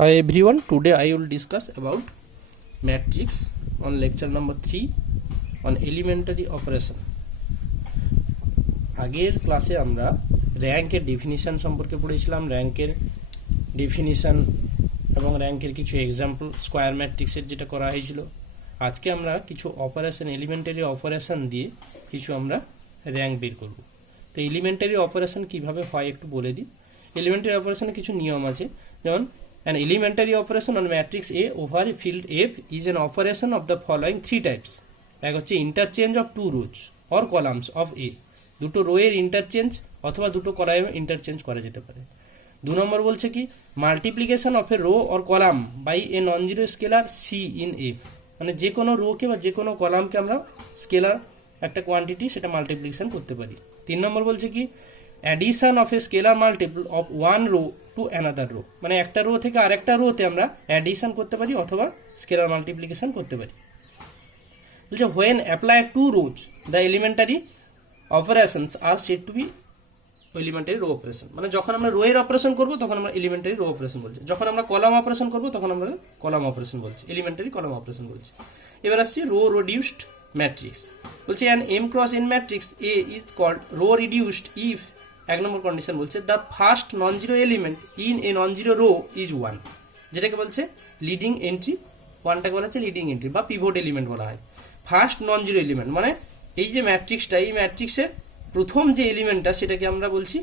Hi everyone, today I will discuss about matrix on lecture number 3 on elementary operation. আগের ক্লাসে আমরা র্যাঙ্কের definition সম্পর্কে পড়েছিলাম, র্যাঙ্কের ডেফিনিশন এবং র্যাঙ্কের কিছু এক্সাম্পল স্কোয়ার ম্যাট্রিক্সের যেটা করা হয়েছিল। আজকে আমরা কিছু অপারেশন এলিমেন্টারি অপারেশন দিয়ে কিছু আমরা র্যাঙ্ক বের করব। তো এলিমেন্টারি অপারেশন কিভাবে হয় একটু বলে দিই। এলিমেন্টারি অপারেশনে কিছু নিয়ম আছে, যেমন an elementary operation on matrix A over a field F is an operation of the following three types. এক হচ্ছে interchange of two rows or columns of A, দুটো রোয়ের ইন্টারচেঞ্জ অথবা দুটো কলামের ইন্টারচেঞ্জ করা যেতে পারে। দু নম্বর বলছে কি multiplication of a row or column by a non zero scalar C in F, মানে যে কোনো রোকে বা যে কোনো কলামকে আমরা স্কেলার একটা কোয়ান্টিটি সেটা মাল্টিপ্লিকেশন করতে পারি। তিন নম্বর বলছে কি addition of a scalar multiple of one row to another row, মানে একটা রো থেকে আরেকটা রোতে আমরা অ্যাডিশন করতে পারি অথবা স্কেলার মাল্টিপ্লিকেশন করতে পারি। বলছে when apply to rows the elementary operations are said to be elementary row operation, মানে যখন আমরা রো এর অপারেশন করবো তখন আমরা এলিমেন্টারি রো অপারেশন বলছি, যখন আমরা কলাম অপারেশন করবো তখন আমরা কলাম অপারেশন বলছি, এলিমেন্টারি কলাম অপারেশন বলছি। এবার আসছি রো রিডিউসড ম্যাট্রিক্স। বলছে an M cross N matrix A is called row reduced if, এক নম্বর কন্ডিশন বলছে the first non zero element in a non zero row is one, যেটাকে বলছে লিডিং এন্ট্রি, ওয়ানটাকে বলা হচ্ছে লিডিং এন্ট্রি বা পিভট এলিমেন্ট বলা হয়। ফার্স্ট নন জিরো এলিমেন্ট মানে এই যে ম্যাট্রিক্সটা, এই ম্যাট্রিক্সের প্রথম যে এলিমেন্টটা সেটাকে আমরা বলছি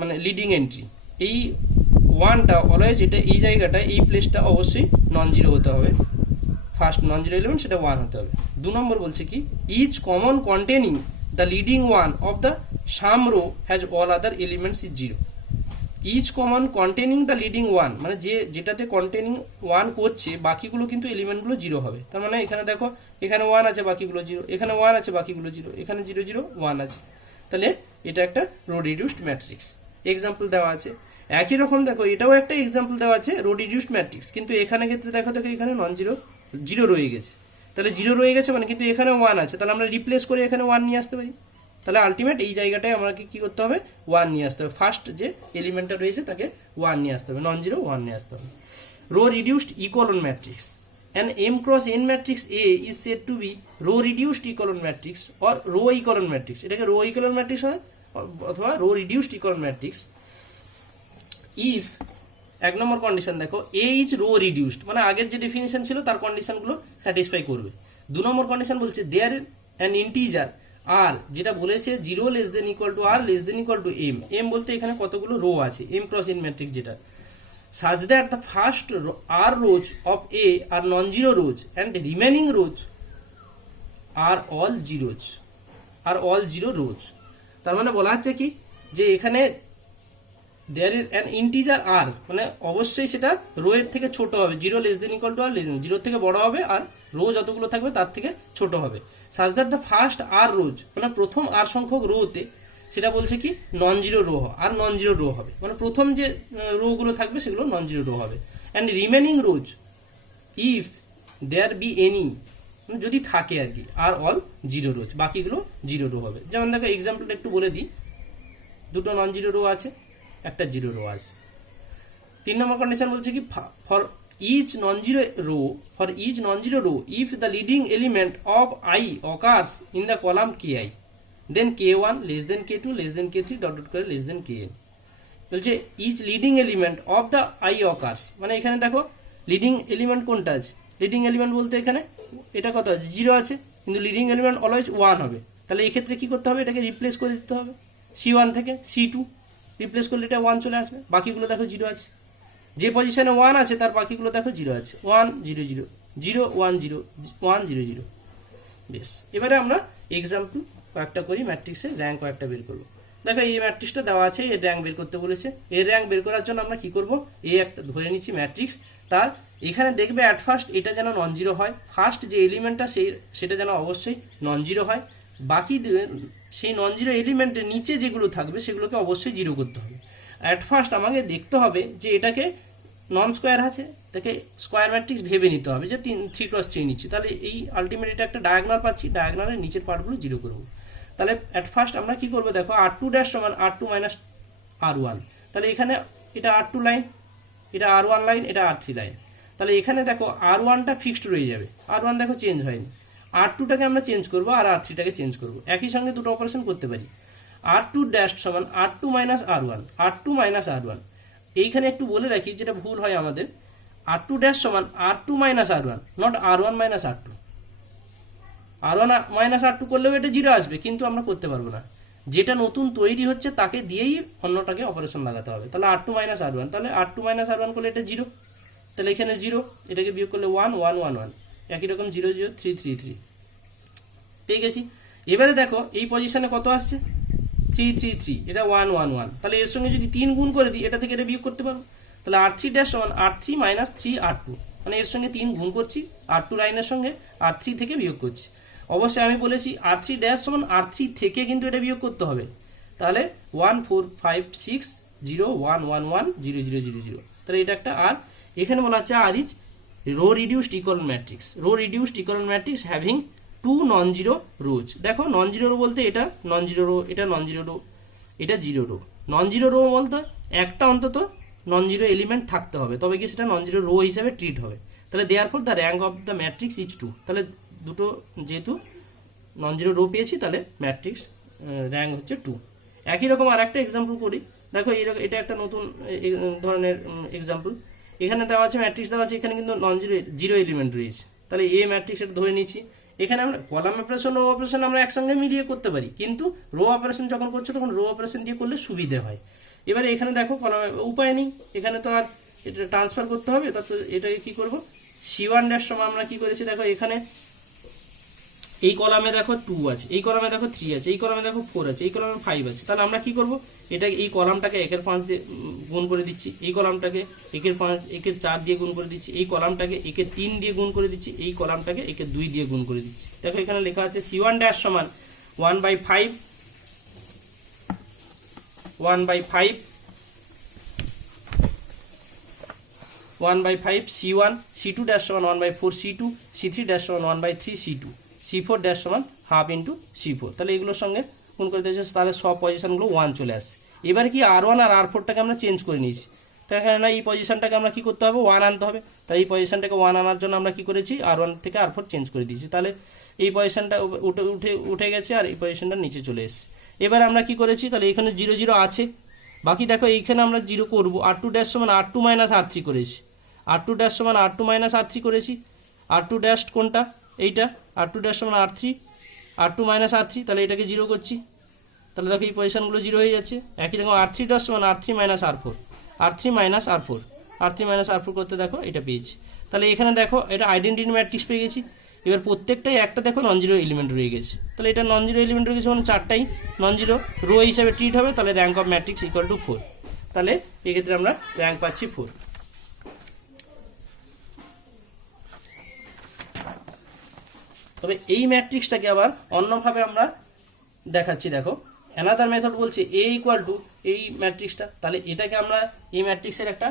মানে লিডিং এন্ট্রি। এই ওয়ানটা অলওয়েজ এটা এই জায়গাটা এই প্লেসটা অবশ্যই নন জিরো হতে হবে, ফার্স্ট নন জিরো এলিমেন্ট সেটা ওয়ান হতে হবে। দু নম্বর বলছে কি each common containing the leading one of the sum row has all other elements is zero. Each common containing the leading one, মানে যেটাতে কন্টেনিং ওয়ান করছে বাকিগুলো কিন্তু এলিমেন্টগুলো জিরো হবে। তার মানে এখানে দেখো এখানে ওয়ান আছে বাকিগুলো জিরো, এখানে ওয়ান আছে বাকিগুলো জিরো, এখানে জিরো জিরো ওয়ান আছে, তাহলে এটা একটা রো রিডিউসড ম্যাট্রিক্স। এক্সাম্পল দেওয়া আছে একই রকম, দেখো এটাও একটা এক্সাম্পল দেওয়া আছে রো রিডিউসড ম্যাট্রিক্স, কিন্তু এখানে ক্ষেত্রে দেখো এখানে নন জিরো জিরো রয়ে গেছে, তাহলে জিরো রয়ে গেছে মানে কিন্তু এখানে ওয়ান আছে, তাহলে আমরা রিপ্লেস করে এখানে ওয়ান নিয়ে আসতে পারি। তাহলে আলটিমেট এই জায়গাটায় আমাকে কি করতে হবে, ওয়ান নিয়ে আসতে হবে, ফার্স্ট যে এলিমেন্টটা রয়েছে তাকে ওয়ান নিয়ে আসতে হবে, নন জিরো ওয়ান নিয়ে আসতে হবে। Row reduced echelon matrix, an M cross N matrix A is said to be row reduced echelon matrix or row echelon matrix, এটাকে রো ইকোলন ম্যাট্রিক্স হয় অথবা row reduced echelon matrix if, এক নম্বর condition দেখো এ is row reduced, মানে আগের যে definition ছিল তার কন্ডিশনগুলো স্যাটিসফাই করবে। দু নম্বর কন্ডিশন বলছে দেয়ার অ্যান ইন্টিজার আর, যেটা বলেছে zero less than equal to R less than equal to M, M বলতে এখানে কতগুলো রো আছে, এম ক্রস এন ম্যাট্রিক্স যেটা, such that the first R rows of A are non zero rows and remaining rows are all zeros, are all zero rows. তার মানে বলা হচ্ছে কি যে এখানে there is an integer R, মানে অবশ্যই সেটা রো এর থেকে ছোট হবে, zero less than equal to R less than, জিরোর থেকে বড় হবে আর রো যতগুলো থাকবে তার থেকে ছোট হবে। Such that the first R rows, মানে প্রথম আর সংখ্যক রোতে সেটা বলছে কি non zero row R non zero row হবে, মানে প্রথম যে রোগুলো থাকবে সেগুলো নন জিরো রো হবে। And remaining rows if there be any, যদি থাকে আর কি, আর অল জিরো রোজ, বাকিগুলো জিরো রো হবে। যেমন দেখো এক্সাম্পলটা একটু বলে দিই, দুটো নন জিরো রো আছে, একটা জিরো রো আছে। তিন নম্বর কন্ডিশন বলছে কি for each non-zero row if the leading element of I occurs in the column ki, then k1 less than k2 less than k3 dot করে less than kn, বলছে each leading element of the I occurs, মানে এখানে দেখো leading element কোনটা আছে, leading element বলতে এখানে এটা কত আছে, জিরো আছে, কিন্তু লিডিং এলিমেন্ট অলওয়েজ ওয়ান হবে, তাহলে এক্ষেত্রে কি করতে হবে, এটাকে রিপ্লেস করে দিতে হবে, c1 থেকে c2 রিপ্লেস করলে এটা ওয়ান চলে আসবে, বাকিগুলো দেখো জিরো আছে, যে পজিশনে ওয়ান আছে তার বাকিগুলো দেখো জিরো আছে, one zero zero zero one zero one zero zero. বেশ, এবারে আমরা এক্সাম্পল কয়েকটা করি, ম্যাট্রিক্সের র্যাঙ্ক কয়েকটা বের করবো। দেখো এই ম্যাট্রিক্সটা দেওয়া আছে, এর র্যাঙ্ক বের করতে বলেছে। এর র্যাঙ্ক বের করার জন্য আমরা কি করব, এই একটা ধরে নিচ্ছি ম্যাট্রিক্স, তার এখানে দেখবে অ্যাট ফার্স্ট এটা যেন নন জিরো হয়, ফার্স্ট যে এলিমেন্টটা সেটা যেন অবশ্যই নন জিরো হয়, বাকি সেই নন জিরো এলিমেন্টের নিচে যেগুলো থাকবে সেগুলোকে অবশ্যই জিরো করতে হবে। অ্যাট ফার্স্ট আমাকে দেখতে হবে যে এটাকে নন স্কোয়ার আছে, তাকে স্কোয়ার ম্যাট্রিক্স ভেবে নিতে হবে যে 3x3 নিচ্ছি, তাহলে এই আলটিমেট এটা একটা ডায়াগোনাল পাচ্ছি, ডায়াগোনালের নিচের পার্টগুলো জিরো করবো। তাহলে অ্যাট ফার্স্ট আমরা কি করবো, দেখো r2 ড্যাশ সমান r2 মাইনাস r1, তাহলে এখানে এটা r2 লাইন, এটা R1 লাইন, এটা R3 লাইন। তাহলে এখানে দেখো R1টা ফিক্সড রয়ে যাবে, R1 দেখো চেঞ্জ হয়নি, R2টাকে আমরা চেঞ্জ করবো আর R3টাকে চেঞ্জ করবো, একই সঙ্গে দুটো অপারেশন করতে পারি। R2 ড্যাশ সমান R2 minus R1, R2 minus R1। এইখানে একটু বলে রাখি, যেটা ভুল হয় আমাদের, R2 ড্যাশ সমান R2 minus R1, not R1 minus R2। R1 minus R2 করলেও এটা 0 আসবে, কিন্তু আমরা করতে পারবো না, যেটা নতুন তৈরি হচ্ছে তাকে দিয়েই অন্যটাকে অপারেশন লাগাতে হবে। তাহলে R2 মাইনাস R1, তাহলে R2 মাইনাস R1 করলে এটা 0, তাহলে এখানে 0, এটাকে বিয়োগ করলে 1 1 1 1, একই রকম 0 0 3 3 3 পেয়ে গেছি। এবারে দেখো এই পজিশনে কত আসছে, 3 3 3, এটা 1 1 1, তাহলে এর সঙ্গে যদি 3 গুণ করে দিই এটা থেকে এটা বিয়োগ করতে পারবো। তাহলে R3 ড্যাশ সমান R3 মাইনাস 3 R2, মানে এর সঙ্গে 3 গুণ করছি, R2 লাইনের সঙ্গে R3 থেকে বিয়োগ করছি। অবশ্যই আমি বলেছি R3 ড্যাশ সমান R3 থেকে কিন্তু এটা বিয়োগ করতে হবে। তাহলে 1 4 5 6 0 1 1 1 0 0 0 0, তাহলে এটা একটা। আর এখানে বলা হচ্ছে R is row reduced equal matrix, row reduced equal matrix having 2 non zero rows. দেখো নন জিরো রো বলতে এটা নন জিরো রো, এটা নন জিরো রো, এটা zero row. Non zero row বলতে একটা অন্তত নন জিরো এলিমেন্ট থাকতে হবে, তবে কি সেটা নন জিরো রো হিসাবে ট্রিট হবে। তাহলে therefore the rank of the matrix is 2, তাহলে দুটো যেহেতু নন জিরো রো পেয়েছি তাহলে ম্যাট্রিক্স র্যাঙ্ক হচ্ছে 2। একই রকম আর একটা এক্সাম্পল করি, দেখো এটা একটা নতুন ধরনের এক্সাম্পল। এখানে দেওয়া আছে ম্যাট্রিক্স দেওয়া আছে, এখানে কিন্তু নন জিরো এলিমেন্ট রয়েছে, তাহলে এ ম্যাট্রিক্স এটা ধরে নিচ্ছি। এখানে আমরা কলাম অপারেশন রো অপারেশন আমরা একসঙ্গে মিলিয়ে করতে পারি, কিন্তু রো অপারেশন যখন করছো তখন রো অপারেশন দিয়ে করলে সুবিধে হয়। এবারে এখানে দেখো কলামে উপায় নেই, এখানে তো আর এটা ট্রান্সফার করতে হবে, তো এটাকে কি করব, C1 ড্যাশ সময় আমরা কি করেছি, দেখো এখানে এই কলামে দেখো 2 আছে, এই কলামে দেখো 3 আছে, এই কলামে দেখো 4 আছে, এই কলামে 5 আছে। তাহলে আমরা কি করব, এটা এই কলামটাকে 1 এর 5 দিয়ে গুণ করে দিচ্ছি, এই কলামটাকে 1 এর 5 1 এর 4 দিয়ে গুণ করে দিচ্ছি, এই কলামটাকে 1 এর 3 দিয়ে গুণ করে দিচ্ছি, এই কলামটাকে 1 এর 2 দিয়ে গুণ করে দিচ্ছি। দেখো এখানে লেখা আছে C1 ড্যাশ সমান 1/5 C1, C2 ড্যাশ সমান 1/4 C2, C3 ড্যাশ সমান 1/3 C2, C4 ড্যাশ সমান হাফ ইন্টু C4। তাহলে এগুলোর সঙ্গে গুণ করে দিয়েছে, তাহলে সব পজিশনগুলো 1 চলে আসছে। এবার কি R1 আর R4টাকে আমরা চেঞ্জ করে নিয়েছি, তাই এখানে এই পজিশনটাকে আমরা কি করতে হবে, 1 আনতে হবে। তাই এই পজিশনটাকে 1 আনার জন্য আমরা কি করেছি, R1 থেকে R4 চেঞ্জ করে দিয়েছি। তাহলে এই পজিশনটা উঠে গেছে আর এই পজিশনটা নিচে চলে এসেছে। এবার আমরা কি করেছি, তাহলে এখানে 0 0 আছে, বাকি দেখো এইখানে আমরা 0 করব। R2 ড্যাশ সমান R2 মাইনাস R3 করেছি, R2 ড্যাশ সমান R2 মাইনাস R3 করেছি। R2 ড্যাশ কোনটা, এইটা, R2 ড্যাশ সমান R2 মাইনাস R3, তাহলে এটাকে 0 করছি, তাহলে দেখো এই পজিশনগুলো 0 হয়ে যাচ্ছে। একই রকম R3 ড্যাশ সমান R3 মাইনাস R4 করতে দেখো এটা পেয়েছি। তাহলে এখানে দেখো এটা আইডেন্টিটি ম্যাট্রিক্স পেয়ে গেছি। এবার প্রত্যেকটাই একটা দেখো নন জিরো এলিমেন্ট রয়ে গেছে, তাহলে এটা নন জিরো এলিমেন্ট রয়ে গেছে মানে 4টাই নন জিরো রো হিসাবে ট্রিট হবে। তাহলে rank of matrix equal to 4, তাহলে এক্ষেত্রে আমরা র্যাঙ্ক পাচ্ছি 4। তবে এই ম্যাট্রিক্সটাকে আবার অন্যভাবে আমরা দেখাচ্ছি, দেখো অ্যানাদার মেথড বলছে A ইকুয়াল টু এই ম্যাট্রিক্সটা, তাহলে এটাকে আমরা এই ম্যাট্রিক্সের একটা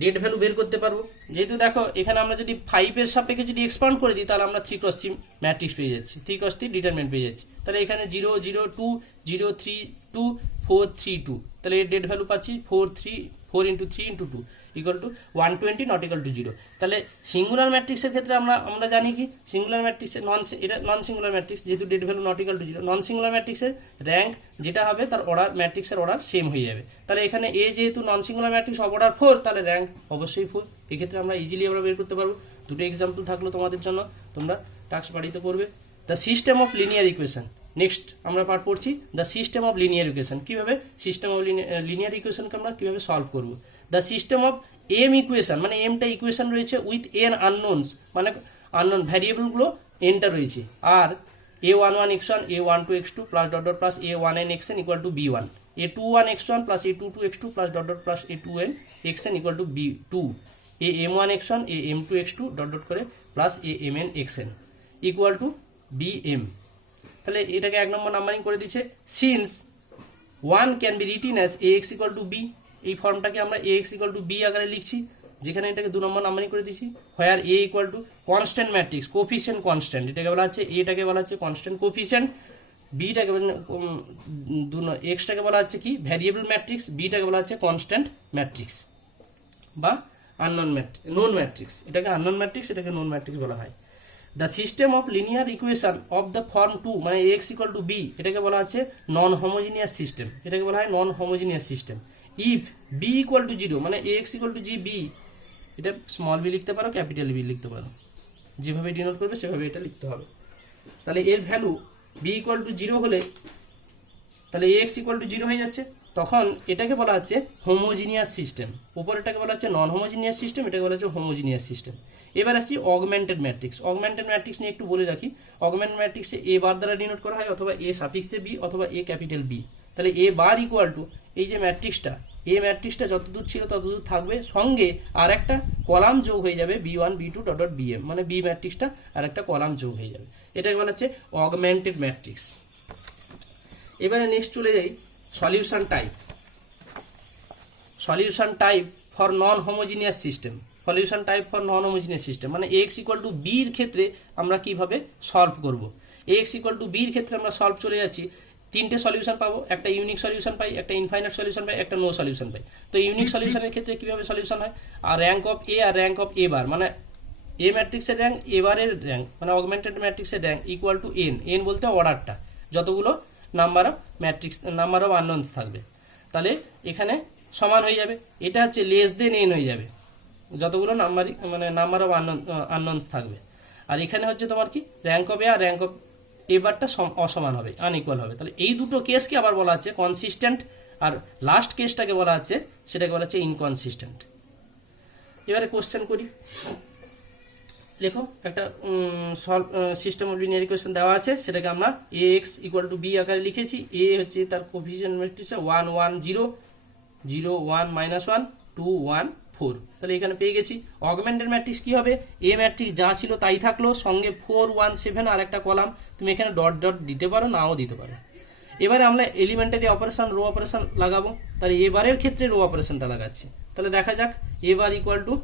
ডেট ভ্যালু বের করতে পারবো। যেহেতু দেখো এখানে আমরা যদি 5 এর সাপেক্ষে যদি এক্সপান্ড করে দিই তাহলে আমরা 3x3 ম্যাট্রিক্স পেয়ে যাচ্ছি, 3x3 ডিটারমিনেন্ট পেয়ে যাচ্ছি। তাহলে এখানে 0 0 2 0 3 2 4 3 2, তাহলে এর ডেট ভ্যালু পাচ্ছি 4 × 3 × 2 equal to 120 not equal to 0। তাহলে সিঙ্গুলার ম্যাট্রিক্সের ক্ষেত্রে আমরা জানি কি সিঙ্গুলার ম্যাট্রিক্সের এটা নন সিঙ্গুলার ম্যাট্রিক্স, যেহেতু det value not equal to 0, non singular ম্যাট্রিক্সের র্যাঙ্ক যেটা হবে তার অর্ডার ম্যাট্রিক্সের অর্ডার সেম হয়ে যাবে। তাহলে এখানে এ যেহেতু নন সিঙ্গুলার ম্যাট্রিক্স অফ অর্ডার 4, তাহলে র্যাঙ্ক অবশ্যই 4। এক্ষেত্রে আমরা ইজিলি আমরা বের করতে পারবো। দুটো এক্সাম্পল থাকলো তোমাদের জন্য, তোমরা টাস্ক বাড়িতে করবে। The system of linear equation, next আমরা পার্ট পড়ছি the system of linear equation. কীভাবে সিস্টেম অফ লিনিয়ার ইকুয়েশনকে আমরা কীভাবে সলভ করবো। The system of M equation, মানে এমটা ইকুয়েশন রয়েছে উইথ এন আননোনস, মানে আননোন ভ্যারিয়েবলগুলো এনটা রয়েছে, আর a11 x1 a12 x2 plus dot dot plus a1n xn equal to b1, a21 x1 plus a22 x2 plus dot dot plus a2n xn equal two b2, am1 x1 am2 x2 dot dot করে plus amn xn equal to bm। তাহলে এটাকে 1 নম্বর নাম্বারিং করে দিচ্ছে। Since 1 can be written as ax equal to b, এই ফর্মটাকে আমরা ax equal to b আকারে লিখছি, যেখানে এটাকে 2 নম্বর নাম্বারিং করে দিচ্ছি। হোয়ার a equal to constant matrix, coefficient constant, এটাকে বলা হচ্ছে, এটাকে বলা হচ্ছে কনস্ট্যান্ট কোফিসিয়েন্ট, বিটাকে এক্সটাকে বলা হচ্ছে কি ভ্যারিয়েবল ম্যাট্রিক্স, বিটাকে বলা হচ্ছে কনস্ট্যান্ট ম্যাট্রিক্স। বা নোন ম্যাট্রিক্স, এটাকে আননোন ম্যাট্রিক্স, এটাকে নোন ম্যাট্রিক্স বলা হয়। The system of linear equation of the form 2 মানে এক্স ইকুয়াল টু বি, এটাকে বলা হচ্ছে নন হোমোজিনিয়াস সিস্টেম, এটাকে বলা হয় non homogeneous system. If B equal to 0 মানে X equal to G B, এটা স্মল বি লিখতে পারো, ক্যাপিটাল বি লিখতে পারো, যেভাবে ডিনোট করবে সেভাবে এটা লিখতে হবে। তাহলে এর ভ্যালু বি ইকুয়াল টু 0 হলে তাহলে এক্স ইকুয়াল টু 0 হয়ে যাচ্ছে, তখন এটাকে বলা হচ্ছে হোমোজিনিয়াস সিস্টেম। উপরেরটাকে বলা হচ্ছে নন হোমোজিনিয়াস সিস্টেম, এটাকে বলা হচ্ছে হোমোজিনিয়াস সিস্টেম। এবার আসছি অগমেন্টেড ম্যাট্রিক্স। অগমেন্টেড ম্যাট্রিক্স নিয়ে একটু বলে রাখি। অগমেন্টেড ম্যাট্রিক্সে এ বার দ্বারা ডিনোট করা হয়, অথবা এ সাফিক্সে বি, অথবা এ ক্যাপিটাল বি। তাহলে এ বার ইকুয়াল টু এই যে ম্যাট্রিক্সটা, এ ম্যাট্রিক্সটা যতদূর ছিল ততদূর থাকবে, সঙ্গে আর একটা কলাম যোগ হয়ে যাবে B one B2 dot dot BM, মানে বি ম্যাট্রিক্সটা আর একটা কলাম যোগ হয়ে যাবে, এটাকে বলা হচ্ছে অগমেন্টেড ম্যাট্রিক্স। এবারে নেক্সট চলে যাই solution type. Solution type for non homogeneous system. Solution type for non homogeneous system মানে এক্স ইকুয়াল টু বির ক্ষেত্রে আমরা কিভাবে সলভ করব। এক্স ইকুয়াল টু বির ক্ষেত্রে আমরা সলভ চলে যাচ্ছি, তিনটে সলিউশন পাবো, একটা ইউনিক সলিউশন পাই, একটা ইনফাইনাইট সলিউশন পাই, একটা নো সলিউশন পাই। তো ইউনিক সলিউশনের ক্ষেত্রে কিভাবে সলিউশন হয়, আর র্যাঙ্ক অফ এ আর র্যাঙ্ক অফ এ বার, মানে এ ম্যাট্রিক্সের র্যাঙ্ক, এ বারের র্যাঙ্ক, মানে অগমেন্টেড ম্যাট্রিক্সের rank equal to N. N বলতে অর্ডারটা, যতগুলো number of matrix, number of unknowns থাকবে, তাহলে এখানে সমান হয়ে যাবে। এটা হচ্ছে লেস দেন এন হয়ে যাবে, যতগুলো নাম্বার মানে নাম্বার অফ আননোনস থাকবে। আর এখানে হচ্ছে তোমার কি র্যাঙ্ক অফ এ আর র্যাঙ্ক অফ এ বারটা অসমান হবে, আনইকুয়াল হবে। তাহলে এই দুটো কেসকে আবার বলা হচ্ছে কনসিস্টেন্ট, আর লাস্ট কেসটাকে বলা হচ্ছে, সেটাকে বলা হচ্ছে ইনকনসিস্টেন্ট। এবারে কোশ্চেন করি, লেখো একটা সিস্টেম অফ লিনিয়ার ইকুয়েশন দেওয়া আছে, সেটাকে আমরা এ এক্স ইকুয়াল টু বি আকারে লিখেছি। এ হচ্ছে তার কোফিশিয়েন্ট ম্যাট্রিক্স 1 1 0 0 1 -1 2 1 4। তাহলে এখানে পেয়ে গেছি। অগমেন্টেড ম্যাট্রিক্স কি হবে, এ ম্যাট্রিক্স যা ছিল তাই থাকলো, সঙ্গে 4 1 7 আর একটা কলাম, তুমি এখানে ডট ডট দিতে পারো, নাও দিতে পারো। এবারে আমরা এলিমেন্টারি অপারেশন, রো অপারেশন লাগাবো। তাহলে এবারের ক্ষেত্রে রো অপারেশনটা লাগাচ্ছি। তাহলে দেখা যাক, এবার ইকুয়াল টু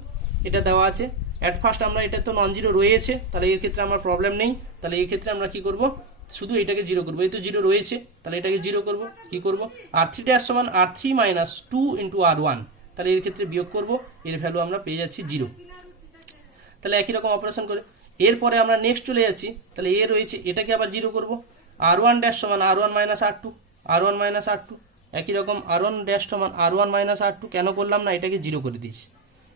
এটা দেওয়া আছে। অ্যাট ফার্স্ট আমরা এটা তো নন জিরো রয়েছে, তাহলে এর ক্ষেত্রে আমার প্রবলেম নেই। তাহলে এই ক্ষেত্রে আমরা কি করব, শুধু এটাকে জিরো করবো, এই তো জিরো রয়েছে, তাহলে এটাকে জিরো করব। কি করব, r3 ড্যাশ সমান r3 - 2 × r1, তাহলে এর ক্ষেত্রে বিয়োগ করব, এর ভ্যালু আমরা পেয়ে যাচ্ছি 0। তাহলে একই রকম অপারেশন করে এরপরে আমরা নেক্সট চলে যাচ্ছি। তাহলে এ রয়েছে, এটাকে আবার জিরো করব। r1 ড্যাশ সমান r1 - r2, r1 - r2, একই রকম r1 ড্যাশ সমান r1 - r2। কেন করলাম না, এটাকে জিরো করে দিচ্ছি,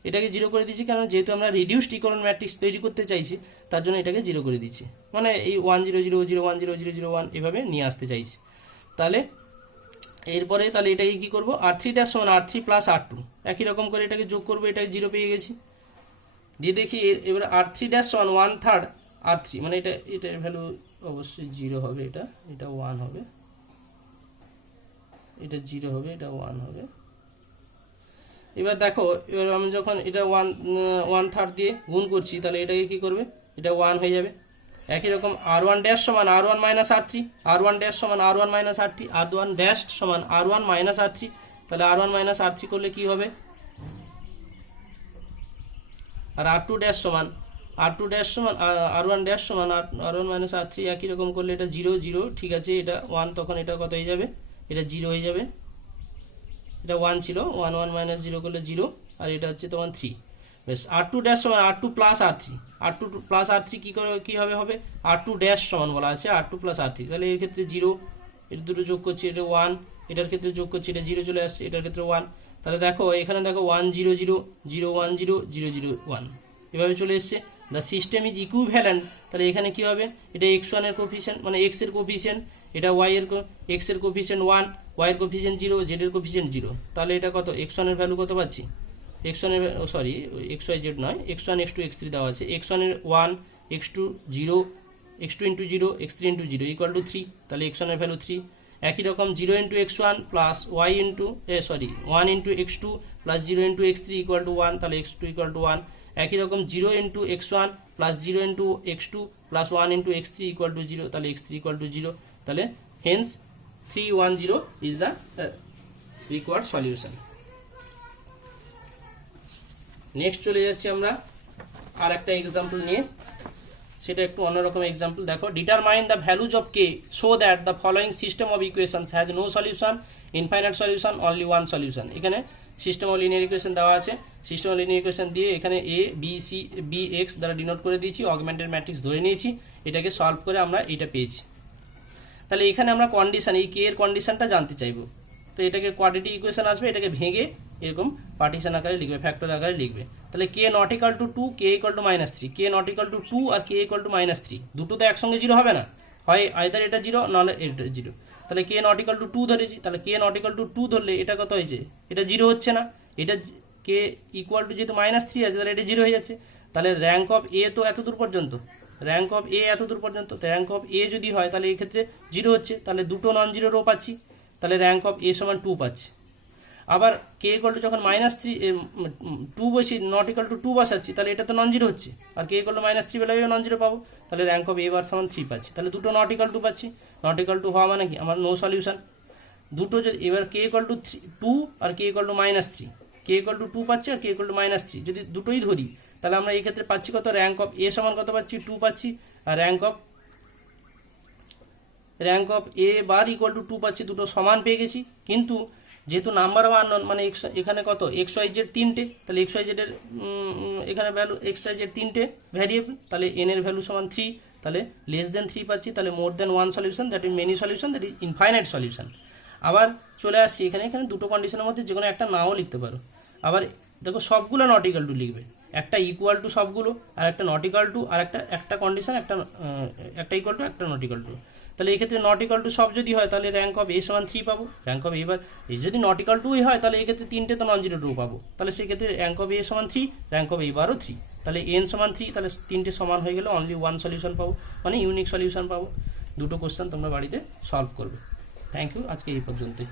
এটাকে জিরো করে দিচ্ছি কেন, যেহেতু আমরা রিডিউসড ইকুয়ালেন্ট ম্যাট্রিক্স তৈরি করতে চাইছি, তার জন্য এটাকে জিরো করে দিচ্ছি, মানে এই 1 0 0 0 1 0 0 0 1 এভাবে নিয়ে আসতে চাইছি। তাহলে এরপরে তাহলে এটাকে কি করব, r3 ড্যাশ সমান r3 + r2, একই রকম করে এটাকে যোগ করবো, এটাকে জিরো পেয়ে গেছি। দিয়ে দেখি এবার r3 ড্যাশ সমান 1/3 r3, মানে এটার ভ্যালু অবশ্যই 0 হবে, এটা 1 হবে, এটা 0 হবে, এটা 1 হবে। এবার দেখো, এবার আমি যখন এটা 1/3 দিয়ে গুণ করছি, তাহলে এটাকে কি করবে, এটা 1 হয়ে যাবে। একই রকম r1 ড্যাশ সমান r1 - r3, r1 ড্যাশ সমান r1 - r3, r1 ড্যাশ সমান r1 - r3, তাহলে r1 - r3 করলে কি হবে, আর r2 ড্যাশ সমান r1 ড্যাশ সমান r1 - r3, একই রকম করলে এটা 0 0, ঠিক আছে, এটা 1, তখন এটা কত হয়ে যাবে, এটা 0 হয়ে যাবে। এটা 1 ছিল, 1 1 - 0 করলে 0, আর এটা হচ্ছে তোমার 3। বেশ, r2 ড্যাশ সমান r2 + r3, r2 + r3 কি হবে r2 ড্যাশ সমান বলা আছে r2 + r3, তাহলে এর ক্ষেত্রে 0, এটা দুটো যোগ করছি, এটা 1, এটার ক্ষেত্রে যোগ করছি, এটা 0 চলে আসছে, এটার ক্ষেত্রে 1। তাহলে দেখো এখানে দেখো 1 0 0 0 1 0 0 0 1 এভাবে চলে এসছে। দ্য সিস্টেম ইজ ইকুইভ্যালেন্ট, তাহলে এখানে কি হবে, এটা x1 এর কোফিশিয়েন্ট, মানে x এর কোফিশিয়েন্ট, এটা x এর কোফিশিয়েন্ট 1, y এর কোফিশিয়েন্ট 0, z এর কোফিশিয়েন্ট 0, তাহলে এটা কত, x1 এর ভ্যালু কত পাচ্ছি, x1 এর সরি xy z নয়, x1 x2 x3 দেওয়া আছে, x1 এর 1, x2 0, x2 × 0, x3 × 0 equal to 3, তাহলে x1 এর ভ্যালু 3। একই রকম 0 × x1 plus 1 × x2 plus 0 × x3 equal to 1, তাহলে x2 ইকুয়াল টু 1। একই রকম 0 × x1 plus 0 × x2 plus 1 × x3 equal to 0, তাহলে x3 ইকুয়াল টু 0, তাহলে hence 310 is the required solution. Next চলে যাচ্ছি আমরা আর একটা এক্সাম্পল নিয়ে, সেটা একটু অন্যরকম এক্সাম্পল। দেখো, determine the values of K so that the following system of equations has no solution, infinite solution, only one solution. এখানে সিস্টেম অফ লিনিয়ার ইকুয়েশন দেওয়া আছে, সিস্টেম অফ লিনিয়ার ইকুয়েশন দিয়ে এখানে A B C B X দ্বারা denote করে দিয়েছি, augmented matrix ধরে নিয়েছি, এটাকে সলভ করে আমরা এটা পেয়েছি। তাহলে এখানে আমরা কন্ডিশন, এই কে এর কন্ডিশনটা জানতে চাইবো, তো এটাকে কোয়াড্রেটিক ইকুয়েশন আসবে, এটাকে ভেঙে এরকম পার্টিশন আকারে লিখবে, ফ্যাক্টর আকারে লিখবে। তাহলে K not equal to 2, K equal to -3, K not equal to 2 আর কে ইকাল টু -3, দুটো তো একসঙ্গে জিরো হবে না, হয় আইদার এটা জিরো নাহলে এটা জিরো। তাহলে কে নট ইকাল টু 2 ধরেছি, তাহলে কে নট ইকাল টু 2 ধরলে এটা কত হয়েছে, এটা জিরো হচ্ছে না, এটা কে ইকুয়াল টু যেহেতু -3 আছে তাহলে এটা জিরো হয়ে যাচ্ছে। তাহলে র্যাঙ্ক অফ এ তো এত দূর পর্যন্ত, র্যাঙ্ক অফ এ এত দূর পর্যন্ত, তো র্যাঙ্ক অফ এ যদি হয় তাহলে এই ক্ষেত্রে জিরো হচ্ছে, তাহলে দুটো নন জিরো রো পাচ্ছি, তাহলে র্যাঙ্ক অফ এ সমান 2 পাচ্ছি। আবার কে ইকুয়াল টু যখন -2 বসি, নট ইকুয়াল টু 2 বসাচ্ছি, তাহলে এটা তো নন জিরো হচ্ছে, আর কে ইকুয়াল টু -3 বেলায় নন জিরো পাবো, তাহলে র্যাঙ্ক অফ এ বার সমান 3 পাচ্ছি। তাহলে দুটো নট ইকুয়াল টু পাচ্ছি, নট ইকুয়াল টু হওয়া মানে কি আমার নো সলিউশন। দুটো যদি এবার কে ইকুয়াল টু 2 আর K equal to -3, K equal to 2 পাচ্ছি আর কে ইকুয়াল টু -3, যদি দুটোই ধরি তাহলে আমরা এই ক্ষেত্রে পাচ্ছি কত, র্যাঙ্ক অফ এ সমান কত পাচ্ছি, 2 পাচ্ছি, আর rank of A bar equal to 2 পাচ্ছি, দুটো সমান পেয়ে গেছি। কিন্তু যেহেতু নাম্বার অফ আননোন মানে এখানে কত এক্স ওয়াই জেড 3টে, তাহলে এক্স ওয়াই জেডের এখানে ভ্যালু এক্স ওয়াই জেড 3টে ভ্যারিয়েবল, তাহলে এন এর ভ্যালু সমান 3, তাহলে লেস দেন 3 পাচ্ছি, তাহলে মোর দেন 1 solution, that is many solution, that is infinite solution. আবার চলে আসছি এখানে দুটো কন্ডিশনের মধ্যে যে কোনো একটা নাও লিখতে পারো। আবার দেখো সবগুলো নট ইকাল টু লিখবে, একটা ইকুয়াল টু সবগুলো, আর একটা নট ইকাল টু, আর একটা কন্ডিশন, একটা ইকুয়াল টু, একটা নট ইকাল টু। তাহলে এই ক্ষেত্রে নট ইকাল টু সব যদি হয় তাহলে র্যাঙ্ক অফ এ সমান 3 পাবো, র্যাঙ্ক অফ এবার এই যদি নট ইকাল টুই হয় তাহলে এই ক্ষেত্রে 3টে তো নন জিরো রো পাবো, তাহলে সেই ক্ষেত্রে র্যাঙ্ক অফ এ সমান 3, র্যাঙ্ক অফ এবারও 3, তাহলে এন সমান 3, তাহলে 3টে সমান হয়ে গেলে অনলি 1 সলিউশন পাবো, মানে ইউনিক সলিউশন পাবো। দুটো কোশ্চেন তোমরা বাড়িতে সলভ করবে। থ্যাংক ইউ, আজকে এই পর্যন্তই।